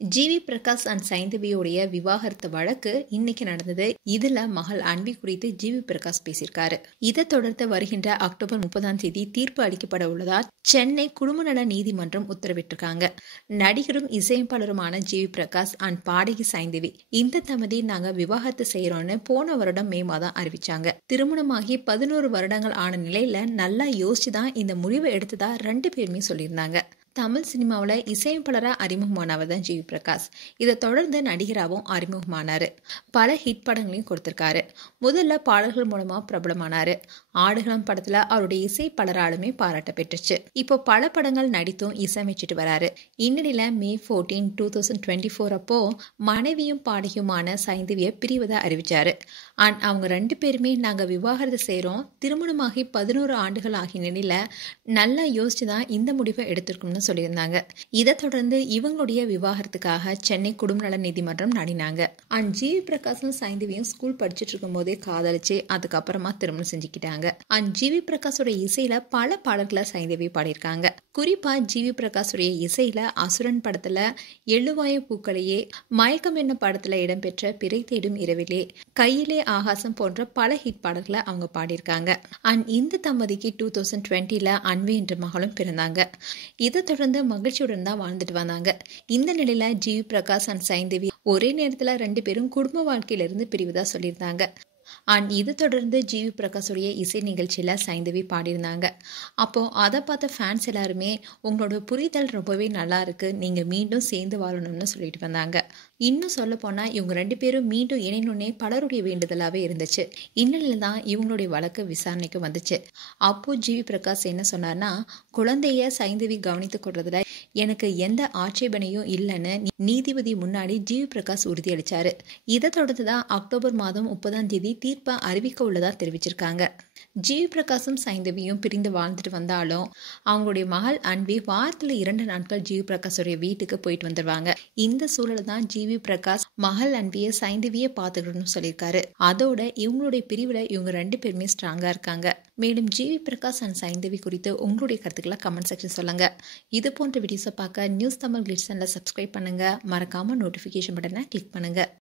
GV Prakash and சைந்தவியோடைய விவாகரத்து வழக்கு இன்னைக்கு நடந்தது. இதுல மகள் அன்வி குறித்து ஜிவி பிரகாஷ் பேசியிருக்காரு. இதை தொடர்ந்து வருகின்ற அக்டோபர் 30 தீர்ப்பு அளிக்கப்பட உள்ளதா சென்னை குடும்ப நல நீதிமன்றம் உத்தரவிட்டிருக்காங்க. நடிகரும் இசையமைப்பாளருமான ஜிவி பிரகாஷ் அண்ட் பாடகி சைந்தவி இந்த தம்பதி நாங்க விவாகரத்து செய்யறோம்னு போன வருடம் மே மாதம் அறிவிச்சாங்க. திருமணமாகி 11 வருடங்கள் ஆன நிலையில நல்லா யோசிச்சுதான் இந்த முடிவை எடுத்ததா 2 பேருமே சொல்லியிருந்தாங்க. தமிழ் சினிமாவில் இசையமைப்பாளராக அறிமுகமானவர் தான் ஜிவி பிரகாஷ். இதை தொடர்ந்து நடிகராகவும் அறிமுகமானாரு. பல ஹிட் படங்களையும் கொடுத்திருக்காரு. முதல்ல பாடல்கள் மூலமா பிரபலமானாரு. ஆடுகளம் படத்துல அவருடைய இசை பலராலுமே பாராட்ட பெற்றுச்சு. இப்போ பல படங்கள் நடித்தும் இசையமைச்சிட்டு வராரு. இந்நிலையில மே 14, 2024 அப்போ மனைவியும் பாடகியுமான சைந்தவியை பிரிவதை அறிவிச்சாரு. அண்ட் அவங்க 2 பேருமே நாங்க விவாகரத்து செய்யறோம், திருமணமாகி 11 ஆண்டுகள் ஆகிய நிலையில நல்லா யோசிச்சுதான் இந்த முடிவை எடுத்திருக்கணும்னு சொல்லியிருந்தாங்க. இதை தொடர்ந்து இவங்களுடைய விவாகரத்துக்காக சென்னை குடும்ப நல நீதிமன்றம் நாடினாங்க. அண்ட் ஜிவி பிரகாஷும் சைந்தவியும் ஸ்கூல் படிச்சுட்டு இருக்கும் போதே காதலிச்சு அதுக்கப்புறமா திருமணம் செஞ்சுக்கிட்டாங்க. அண்ட் ஜிவி பிரகாஷோட இசையில பல பாடல்களை சைந்தவி பாடியிருக்காங்க. குறிப்பா ஜிவி பிரகாஷுடைய இசையில அசுரன் படத்துல எழுவாய பூக்களையே, மயக்கம் என்ன படத்துல இடம்பெற்ற பிறை தேடும் இரவிலே, கையிலே ஆகாசம் போன்ற பல ஹிட் பாடல்களை அவங்க பாடியிருக்காங்க. அண்ட் இந்த தம்பதிக்கு 2020 அன்வி என்ற மகளும் பிறந்தாங்க. இதை தொடர்ந்து மகிழ்ச்சியுடன் தான் வாழ்ந்துட்டு வந்தாங்க. இந்த நிலையில ஜிவி பிரகாஷ் அண்ட் சைந்தவி ஒரே நேரத்துல 2 பேரும் குடும்ப வாழ்க்கையில இருந்து பிரிவதா சொல்லியிருந்தாங்க. அண்ட் இதை தொடர்ந்து ஜிவி பிரகாஷுடைய இசை நிகழ்ச்சியில சைந்தவி பாடியிருந்தாங்க. அப்போ அதை பார்த்த ஃபேன்ஸ் எல்லாருமே உங்களோட புரிதல் ரொம்பவே நல்லா இருக்கு, நீங்க மீண்டும் சேர்ந்து வாழணும்னு சொல்லிட்டு வந்தாங்க. இன்னும் சொல்ல போனா இவங்க 2 பேரும் மீண்டும் இணையணுன்னே பலருடைய வேண்டுதலாவே இருந்துச்சு. இந்நிலையில தான் இவங்களுடைய வழக்கு விசாரணைக்கு வந்துச்சு. அப்போ ஜிவி பிரகாஷ் என்ன சொன்னார்னா, குழந்தைய சைந்தவி கவனித்துக் கொள்றதுல எனக்கு எந்த ஆட்சேபனையும் இல்லைன்னு நீதிபதி முன்னாடி ஜிவி பிரகாஷ் உறுதியளிச்சாரு. இதை தொடர்ந்துதான் அக்டோபர் மாதம் 30 தீர்ப்பை அறிவிக்க உள்ளதா தெரிவிச்சிருக்காங்க. ஜிவி பிரகாஷும் சைந்தவியும் பிரிந்து வாழ்ந்துட்டு வந்தாலும் அவங்களுடைய மகள் அன்வி வாரத்துல 2 நாட்கள் ஜிவி பிரகாஷோடைய வீட்டுக்கு போயிட்டு வந்துருவாங்க. இந்த சூழல தான் ஜிவி பிரகாஷ் மகள் அன்வியை சைந்தவியை பார்த்துக்கணும்னு சொல்லியிருக்காரு. அதோட இவங்களுடைய பிரிவுல இவங்க 2 பேருமே ஸ்ட்ராங்கா இருக்காங்க. மேலும் ஜிவி பிரகாஷ் அண்ட் சைந்தவி குறித்து உங்களுடைய கருத்துக்களை கமெண்ட் செக்ஷன் சொல்லுங்க. இது போன்ற வீடியோஸை பார்க்க நியூஸ் தமிழ் கிளிட்ஸ் சேனலை சப்ஸ்கிரைப் பண்ணுங்க. மறக்காம நோட்டிபிகேஷன் பட்டனை கிளிக் பண்ணுங்க.